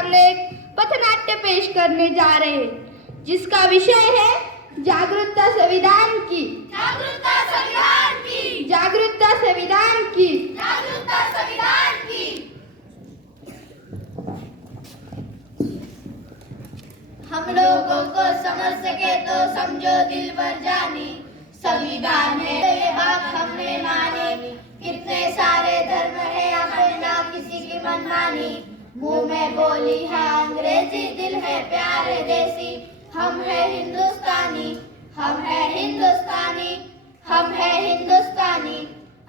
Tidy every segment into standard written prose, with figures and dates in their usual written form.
सामने एक पथनाट्य पेश करने जा रहे हैं, जिसका विषय है जागरूकता संविधान की। जागरूकता संविधान की। जागरूकता संविधान की। जागरूकता संविधान की। हम लोगों को समझ सके तो समझो दिल भर जानी, संविधान है तो ये बात हमने मानी। कितने सारे धर्म है यहाँ पे ना किसी की मनमानी। मुंह में बोली है अंग्रेजी, दिल है प्यारे देसी। हम है हिंदुस्तानी, हम है हिंदुस्तानी, हम है हिंदुस्तानी,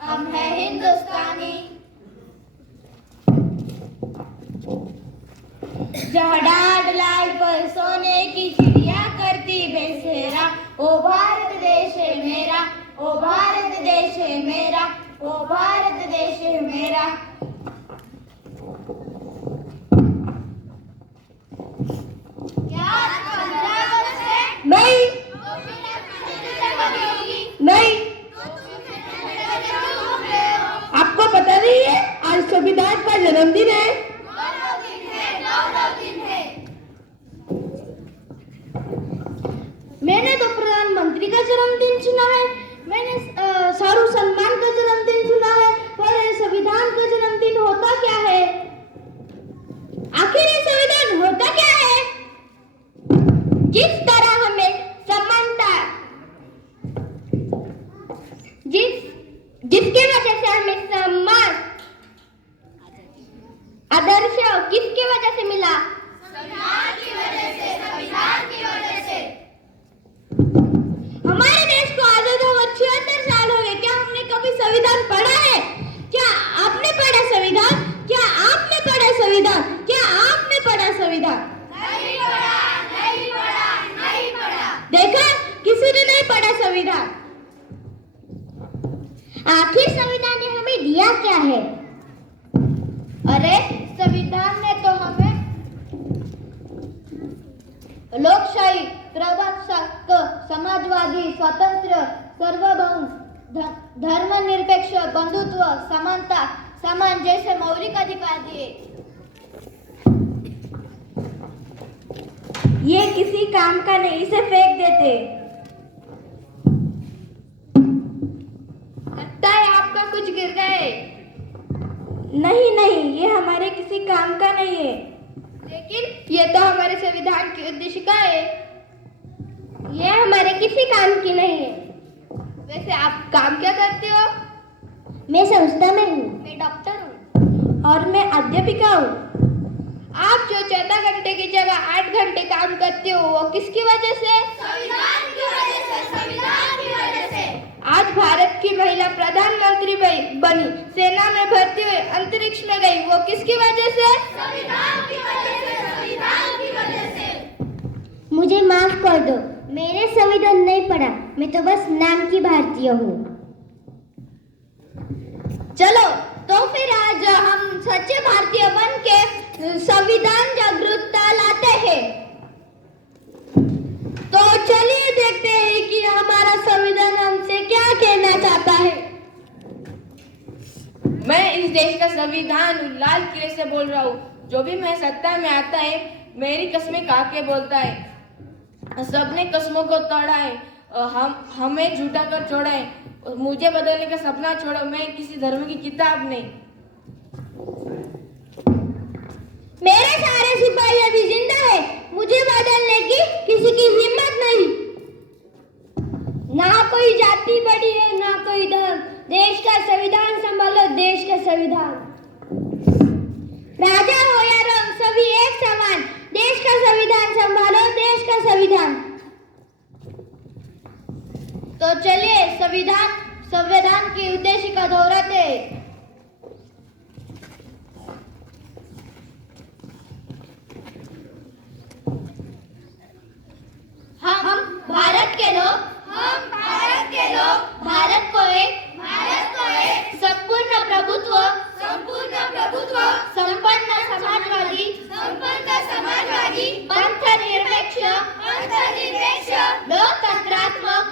हम है हिंदुस्तानी। जहाँ डाल लाल पर सोने की चिड़िया करती बेसेरा, ओ भारत देश है मेरा, ओ भारत देश है मेरा, ओ भारत देश है मेरा। क्या 15 अगस्त है? नहीं नहीं, आपको पता नहीं है आज संविधान का जन्मदिन है। मैंने तो प्रधानमंत्री का जन्मदिन सुना है, मैंने शाहरुख सलमान का जन्मदिन सुना है, पर संविधान का जन्मदिन होता क्या है? आखिर ये संविधान होता क्या है? जिस तरह हमें समानता, जिसके वजह से हमें सम्मान, आदर्श किसके वजह से मिला? संविधान की वजह से, संविधान की वजह से। हमारे देश को आजाद हुए 76 साल हो गए। क्या हमने कभी संविधान पढ़ा है? क्या आपने पढ़ा संविधान? क्या आपने पढ़ा संविधान? क्या आपने पढ़ा संविधान? नहीं पढ़ा, नहीं पढ़ा, नहीं पढ़ा। देखा, किसी ने नहीं पढ़ा संविधान। आखिर संविधान ने हमें दिया क्या है? अरे संविधान ने तो हमें लोकशाही, प्रजासत्ताक, समाजवादी, स्वतंत्र, सार्वभौम, धर्मनिरपेक्ष, बंधुत्व, समानता, समान जैसे मौलिक अधिकार दिए। ये किसी काम का नहीं, इसे फेंक देते। लगता है आपका कुछ गिर गए। नहीं नहीं, ये हमारे किसी काम का नहीं है। लेकिन ये तो हमारे संविधान की उद्देशिका है। ये हमारे किसी काम की नहीं है। वैसे आप काम क्या करते हो? मैं संस्था में हूँ। मैं डॉक्टर हूँ। और मैं अध्यापिका हूँ। आप जो 14 घंटे की जगह 8 घंटे काम करते हो, वो किसकी वजह से? संविधान की वजह से, संविधान की वजह से। आज भारत की महिला प्रधानमंत्री बनी, सेना में भर्ती हुई, अंतरिक्ष में गई, वो किसकी वजह से? संविधान की वजह से, संविधान की वजह से। मुझे माफ कर दो, मैंने संविधान नहीं पढ़ा, मैं तो बस नाम की भारतीय हूँ। चलो तो फिर आज हम सच्चे भारतीय बन के संविधान जागरूकता लाते हैं। तो चलिए देखते हैं कि हमारा संविधान हमसे क्या कहना चाहता है। मैं इस देश का संविधान लाल किले से बोल रहा हूँ। जो भी मैं सत्ता में आता है, मेरी कस्में खा के बोलता है। सबने कस्मों को तोड़ा है, हमें झूठा कर छोड़ा है। मुझे बदलने का सपना छोड़ो, मैं किसी धर्म की किताब नहीं। मेरे सारे सिपाही अभी जिंदा है, मुझे बदलने की किसी की हिम्मत नहीं। ना कोई जाति बड़ी है, ना कोई धर्म। देश का संविधान संभालो, देश का संविधान। राजा हो या रंग, सभी एक समान। देश का संविधान संभालो, देश का संविधान। तो चलिए संविधान की उद्देशिका दोहराते हैं। हम भारत के लोग, हम भारत के लोग, भारत को एक संपूर्ण प्रभुत्व, संपूर्ण प्रभुत्व, संपन्न समाजवादी, संपन्न समाजवादी, पंथ निरपेक्ष, लोकतंत्रात्मक,